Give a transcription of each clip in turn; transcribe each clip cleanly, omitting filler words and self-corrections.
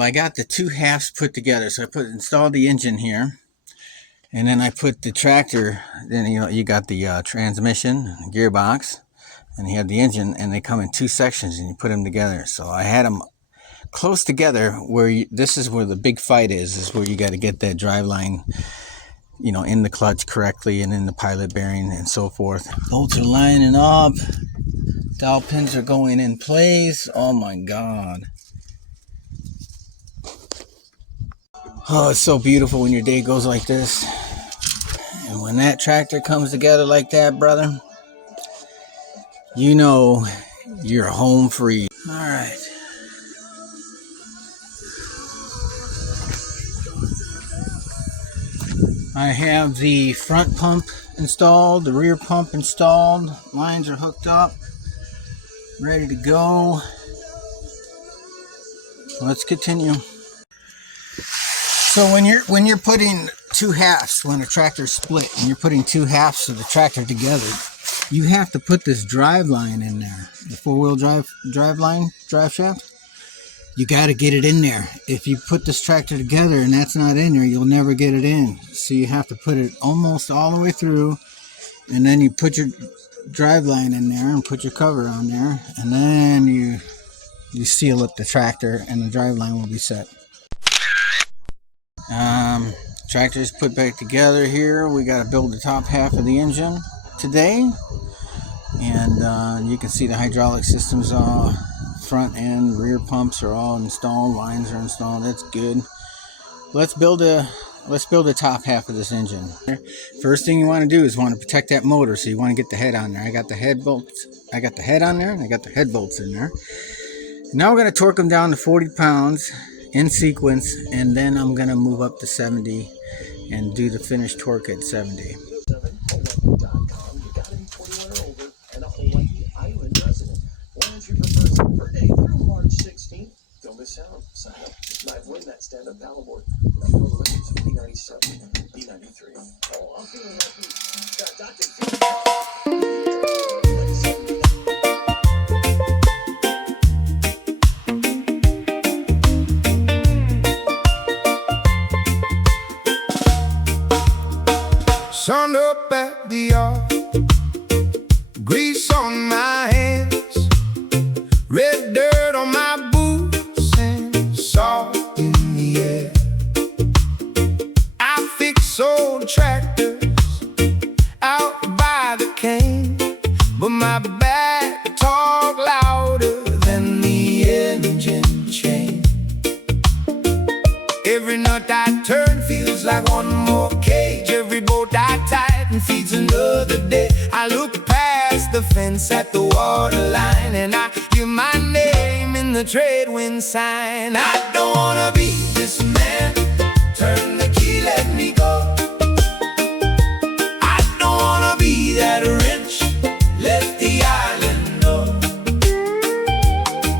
I got the two halves put together. So I installed the engine here, and then I put the tractor. Then you got the transmission, gearbox, and you have the engine, and they come in two sections, and you put them together. So I had them close together. This is where the big fight is where you got to get that drive line, in the clutch correctly, and in the pilot bearing and so forth. Bolts are lining up. Dowel pins are going in place. Oh my God. Oh, it's so beautiful when your day goes like this. And when that tractor comes together like that, brother, you know you're home free. All right. I have the front pump installed, the rear pump installed. Lines are hooked up, ready to go. Let's continue. So when you're putting two halves, when a tractor's split and you're putting two halves of the tractor together, you have to put this drive line in there, the four-wheel drive shaft. You got to get it in there. If you put this tractor together and that's not in there, you'll never get it in. So you have to put it almost all the way through, and then you put your drive line in there and put your cover on there, and then you seal up the tractor, and the drive line will be set. Tractor's put back together here. We got to build the top half of the engine today, and you can see the hydraulic systems front and rear pumps are all installed, lines are installed. That's good. Let's build a top half of this engine. First thing you want to do is want to protect that motor, so you want to get the head on there. I got the head bolts. I got the head on there, and I got the head bolts in there. Now we're going to torque them down to 40 pounds in sequence, and then I'm going to move up to 70 and do the finished torque at 70. Don't miss out. Sign up. Live win that stand-up paddleboard. B97, B93. Oh, I'm feeling happy. Got Dr. Sun up at the yard, grease on my hands, red dirt on my boots, and salt in the air. I fix old tractors out by the cane, but my back talk louder than the engine chain. Every nut I turn feels like one more cage. Every bolt I tighten feeds another day. I look past the fence at the water line, and I hear my name in the trade wind sign. I don't wanna be this man. Turn the key, let me go. I don't wanna be that wrench. Let the island know.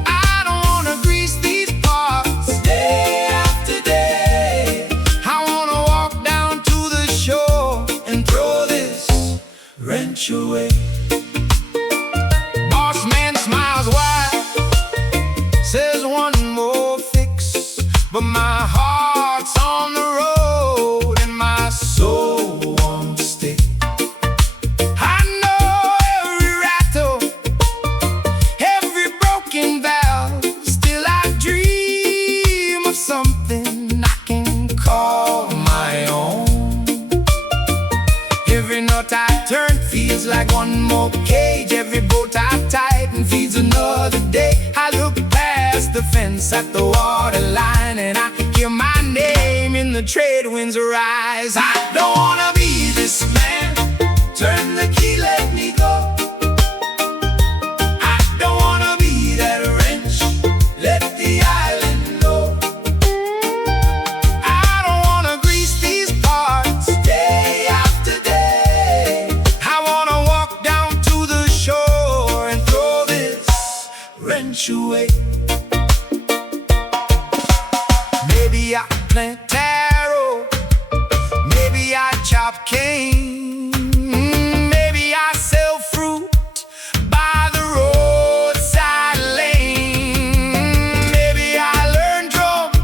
I don't wanna grease these parts day after day. I wanna walk down to the shore and throw this wrench away. Boss man smiles wide, says one more fix, but my heart's on the road and my soul won't stay. I know every rattle, every broken valve. Still I dream of something I can call my own. Every nut I turn feels like one more cage. Every bolt I tighten feeds another day. I look past the fence at the water line, and I hear my name in the trade winds rise. I don't wanna be this man. Turn the key, let me go. I don't wanna be that wrench. Let the island know. I don't wanna grease these parts day after day. I wanna walk down to the shore and throw this wrench away. Maybe I plant taro, maybe I chop cane, maybe I sell fruit by the roadside lane. Maybe I learn drums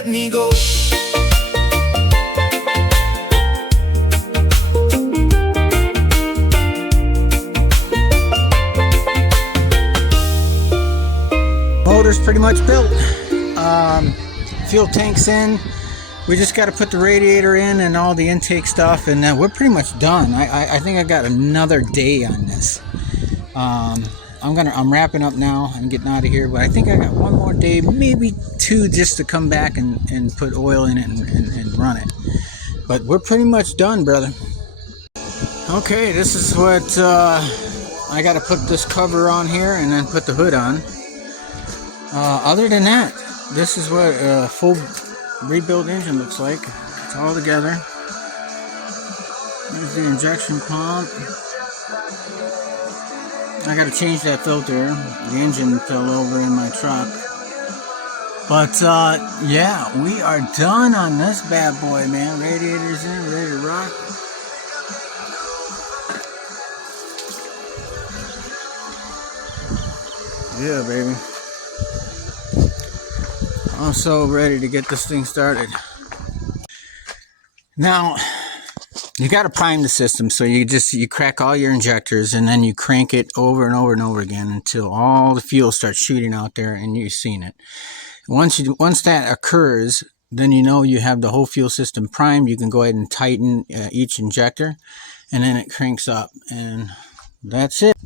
let me go. Motor's pretty much built. Fuel tank's in. We just got to put the radiator in and all the intake stuff, and we're pretty much done. I think I got another day on this. I'm wrapping up now. I'm getting out of here, but I think I got one more day, maybe two, just to come back and put oil in it and run it. But we're pretty much done, brother. Okay, this is what I got to put this cover on here and then put the hood on. Other than that, this is what a full rebuilt engine looks like. It's all together. There's the injection pump. I gotta change that filter. The engine fell over in my truck. But yeah, we are done on this bad boy, man. Radiator's in, ready to rock. Yeah, baby. I'm so ready to get this thing started. Now, you got to prime the system, so you crack all your injectors and then you crank it over and over and over again until all the fuel starts shooting out there and you've seen it. Once that occurs, then you know you have the whole fuel system primed. You can go ahead and tighten each injector, and then it cranks up, and that's it.